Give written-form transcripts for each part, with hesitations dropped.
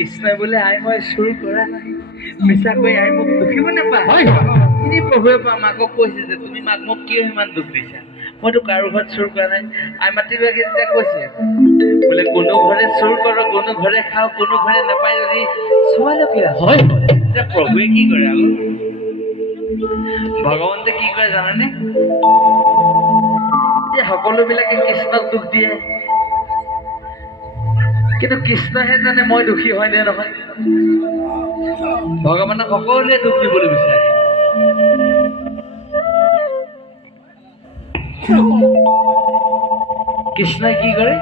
কৃষ্ণই বোলে আই মই চুৰ কৰা নাই, মিছাকৈ আই মোক দুখিব নাপায়। এনেই প্ৰভুৱে মাকক কৈছে যে তুমি মাক মোক কিয় ইমান দুখ দিছা, মইতো কাৰো ঘৰত চুৰ কৰা নাই। আই মাতৃগৰাকী যেতিয়া কৈছে বোলে কোনো ঘৰে চুৰ কৰ, কোনো ঘৰে খাওঁ, কোনো ঘৰে নাপায় যদি চোৱালো কিয় হয়। এতিয়া প্ৰভুৱে কি কৰে আকৌ, ভগৱন্তে কি কৰে জানানে? এতিয়া সকলোবিলাকে কৃষ্ণক দুখ দিয়ে, কিন্তু কৃষ্ণহে জানে মই দোষী হয় নে নহয়। ভগৱানক সকলোৱে দুখ দিবলৈ বিচাৰে। কৃষ্ণই কি কৰে,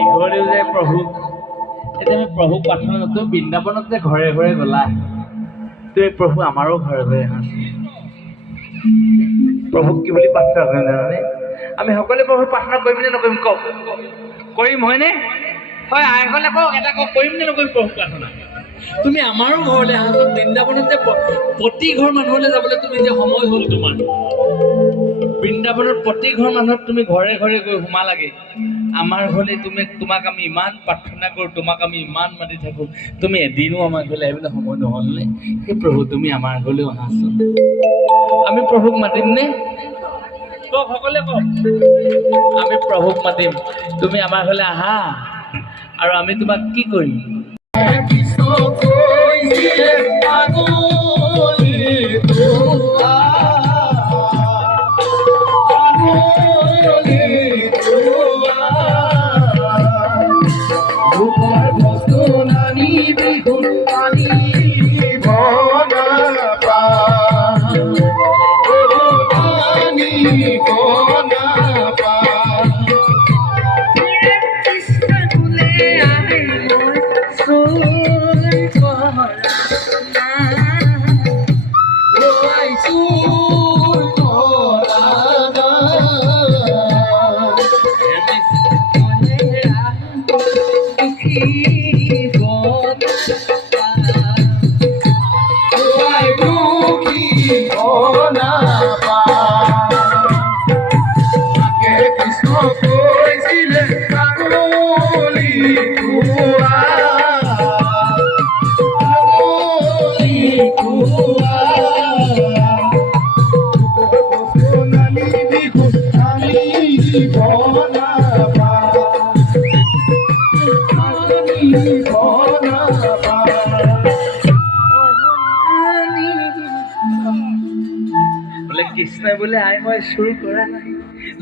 ইঘৰেও যায় প্ৰভু। এতিয়া আমি প্ৰভুক প্ৰাৰ্থনা নতো, বৃন্দাবনত যে ঘৰে ঘৰে গলা, তুমি প্ৰভু আমাৰো ঘৰে ঘৰে আহা। প্ৰভুক কি বুলি প্ৰাৰ্থনা কৰিম জানানে? আমি সকলোৱে প্ৰভুক প্ৰাৰ্থনা কৰিম নে নকৰিম কওক? কৰিম হয়নে? হয় আইসকলে কওক, এটা কওক, কৰিম নে নকৰিম প্ৰভুক প্ৰাৰ্থনা? তুমি আমাৰো ঘৰলৈ আহাচোন। বৃন্দাবনত যে প্ৰতি ঘৰ মানুহলৈ যাবলৈ তুমি যে সময় হ'ল তোমাৰ, বৃন্দাবনত প্ৰতি ঘৰ মানুহক তুমি ঘৰে ঘৰে গৈ সোমা লাগে। আমাৰ ঘৰলৈ তোমাক আমি ইমান প্ৰাৰ্থনা কৰোঁ, তোমাক আমি ইমান মাতি থাকোঁ, তুমি এদিনো আমাৰ ঘৰলৈ আহিবলৈ সময় নহ'লনে? সেই প্ৰভু তুমি আমাৰ ঘৰলৈও আহাচোন। আমি প্ৰভুক মাতিম নে? কওক সকলোৱে কওক, আমি প্ৰভুক মাতিম। তুমি আমাৰ ঘৰলৈ আহা আৰু আমি তোমাক কি কৰিম? কৃষ্ণই বোলে আই মই চুৰ কৰা নাই,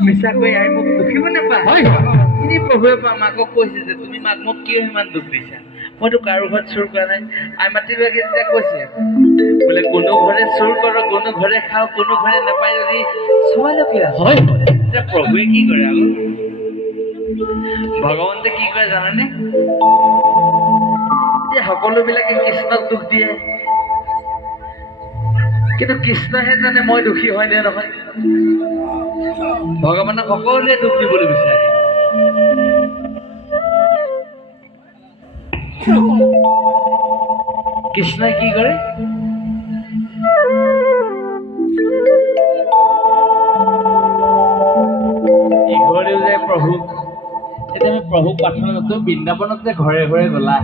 মিছাকৈ আই মোক দুখিব নাপায়। এনেই প্ৰভুৱে মাকক কৈছে যে তুমি মাক মোক কিয় ইমান দুখ দিছা, মইতো কাৰো ঘৰত চুৰ কৰা নাই। আই মাতৃগৰাকী যেতিয়া কৈছে বোলে কোনো ঘৰে চুৰ কৰ, কোনো ঘৰে খাওঁ, কোনো ঘৰে নাপায় যদি চোৱালো কিয় হয়। এতিয়া প্ৰভুৱে কি কৰে আকৌ, ভগৱন্তে কি কৰে জানানে? এতিয়া সকলোবিলাকে কৃষ্ণক দুখ দিয়ে, কিন্তু কৃষ্ণহে জানে মই দোষী হয় নে নহয়। ভগৱানক সকলোৱে দুখ দিবলৈ বিচাৰে। কৃষ্ণই কি কৰে, ইঘৰেও যায় প্ৰভু। এতিয়া আমি প্ৰভুক প্ৰাৰ্থনা নতো, বৃন্দাবনত যে ঘৰে ঘৰে গলা,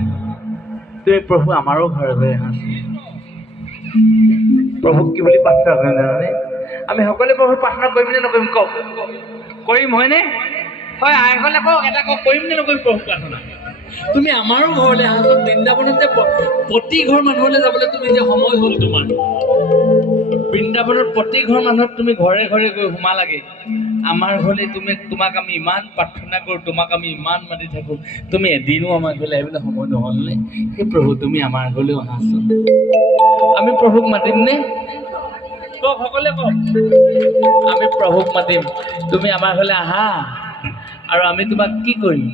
তুমি প্ৰভু আমাৰো ঘৰে ঘৰে আহাচোন। প্ৰভুক কি বুলি প্ৰাৰ্থনা কৰিম জানানে? আমি সকলোৱে প্ৰভুক প্ৰাৰ্থনা কৰিম নে নকৰিম কওক? কৰিম হয়নে? হয় আইসকলে কওক এটা কওক কৰিম নে নকৰিম প্ৰভু প্ৰাৰ্থনা তুমি আমাৰো ঘৰলৈ আহাচোন বৃন্দাবনত যে প্ৰতি ঘৰ মানুহলৈ যাবলৈ তুমি যে সময় হ'ল তোমাৰ বৃন্দাবনত প্ৰতি ঘৰ মানুহত তুমি ঘৰে ঘৰে গৈ সোমা লাগে আমাৰ ঘৰলৈ তোমাক আমি ইমান প্ৰাৰ্থনা কৰোঁ তোমাক আমি ইমান মাতি থাকোঁ তুমি এদিনো আমাৰ ঘৰলৈ আহিবলৈ সময় নহ'লনে সেই প্ৰভু তুমি আমাৰ ঘৰলৈ অহাচোন আমি প্ৰভুক মাতিমনে কওক সকলোৱে কওক আমি প্ৰভুক মাতিম তুমি আমাৰ ঘৰলৈ আহা আৰু আমি তোমাক কি কৰিম